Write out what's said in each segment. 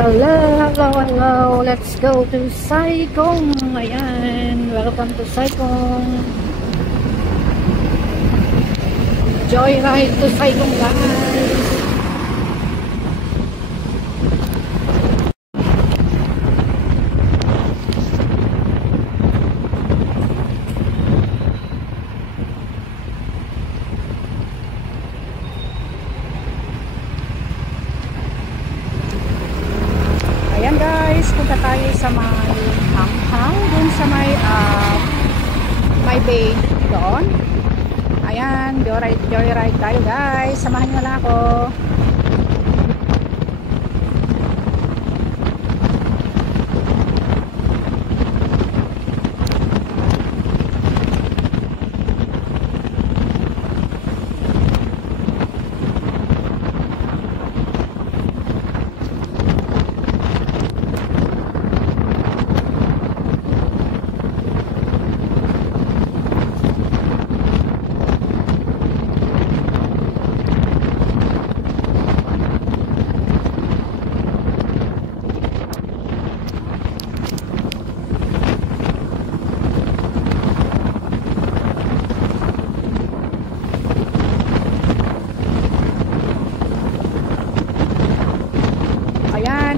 Hello, hello, hello. Let's go to Saigon. Ayan, welcome to Saigon. Joyride to Saigon, guys. Ayan guys, punta tayo sa may hanghang dun sa may bay doon. Ayan, joyride tayo guys. Samahan nyo lang ako.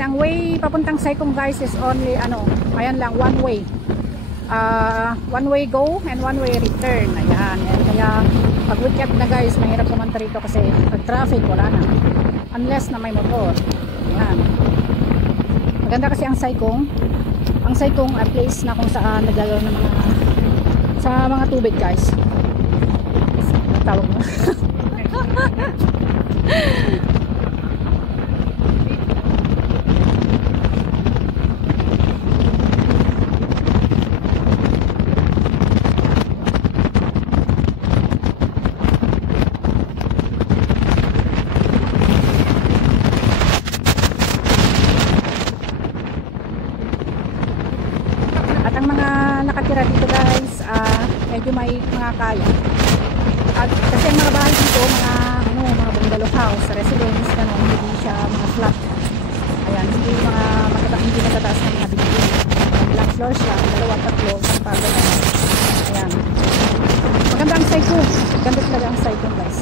Ang way papuntang Saigon guys is only ayan lang, one way go and one way return. Ayan, kaya pag weekend na guys mahirap pumunta rito kasi pag traffic wala na unless na may motor. Ayan, maganda kasi ang Saigon place na kung saan naglalaro ng mga tubig guys. Tawag mo nakatira dito guys, medyo may mga kaya. At kasi ang mga bahay dito, mga bungalow house, residence, hindi siya mga flat. Ayan, hindi matataas na mga building. Black floors lang, 2-3 para na. Ayan. Maganda ang Saigon. Maganda talaga ang Saigon guys.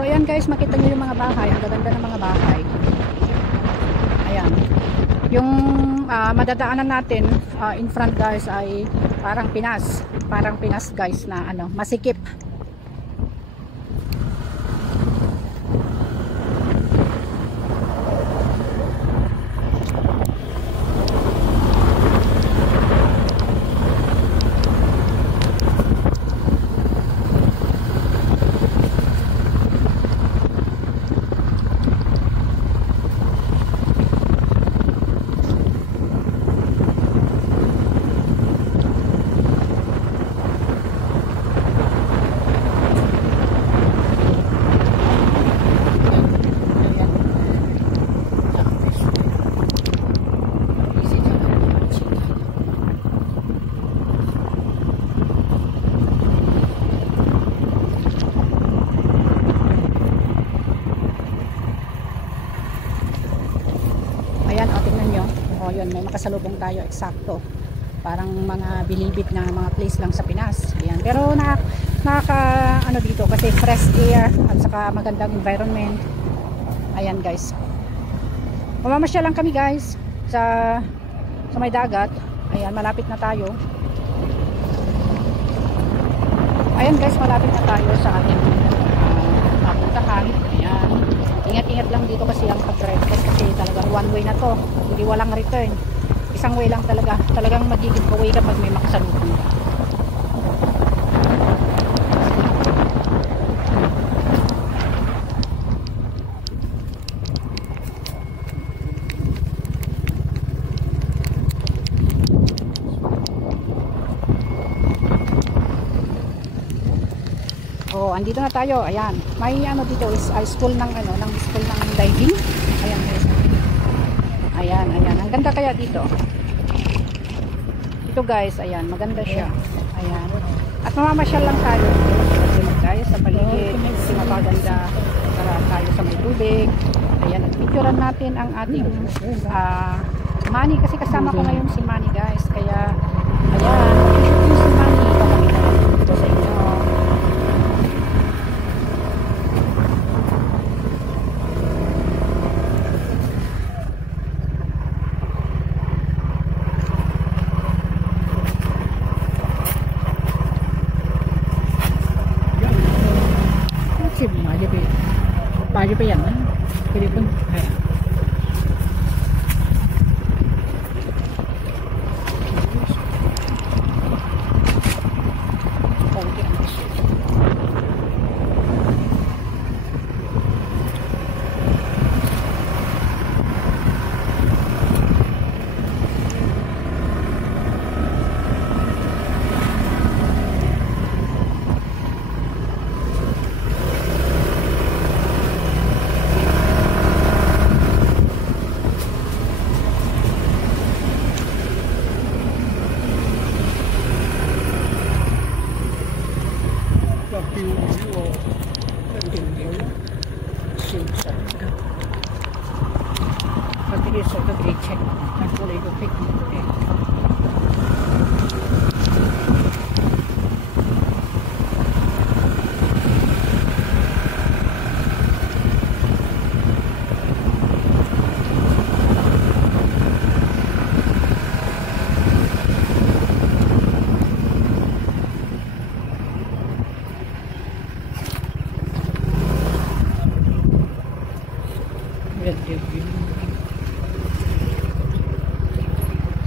So ayan guys, makita nyo yung mga bahay, ang gaganda ng mga bahay. Ayan, yung madadaanan natin in front guys ay parang Pinas guys na masikip. ayan, may makasalubong tayo, eksakto. Parang mga bilibid na mga place lang sa Pinas. Ayan. Pero nakaka ano dito kasi fresh air at saka magandang environment. Ayan guys. Mamamasyal lang kami guys sa may dagat. Ayan, malapit na tayo. Ayan guys, malapit na tayo sa ating papuntahan. Ayan. Ingat-ingat lang dito kasi ang pag-drive kasi talagang one way na to. Hindi walang return. Isang way lang talaga. Talagang magiging away kapag may makasalubong ka. Oh, andito na tayo. Ayan. May ano dito is school ng diving. Ayan guys. Ayan, ayan. Ang ganda kaya dito. Ito guys, ayan, maganda siya. Ayan. At mamamasyal lang tayo guys sa paligid. Kasi mapaganda para tayo sa may tubig. Ayan, at picturean natin ang ating Manny kasi kasama ko ngayon si Manny guys. Kaya ayan, mag-shoot yung si Manny. Papakita natin dito sa inyo. Bayo pa yan, pwede pun kaya.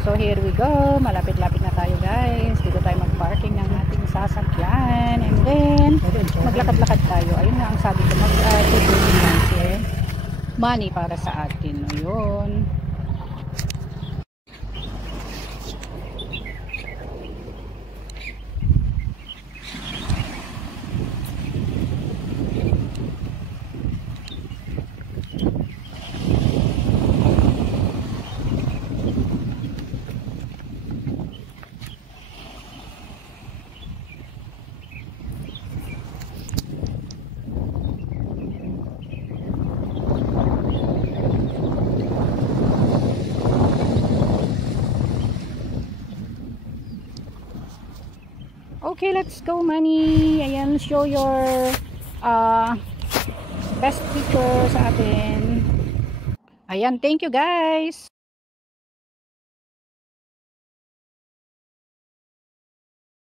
So here we go, malapit-lapit na tayo guys. Dito tayo mag-parking ng ating sasakyan and then maglakad-lakad tayo. Ayun nga ang sabi ko, mag-tutusin money para sa atin. Ayun. Okay, let's go Manny. Ayan, show your best picture sa atin. Ayan, thank you guys.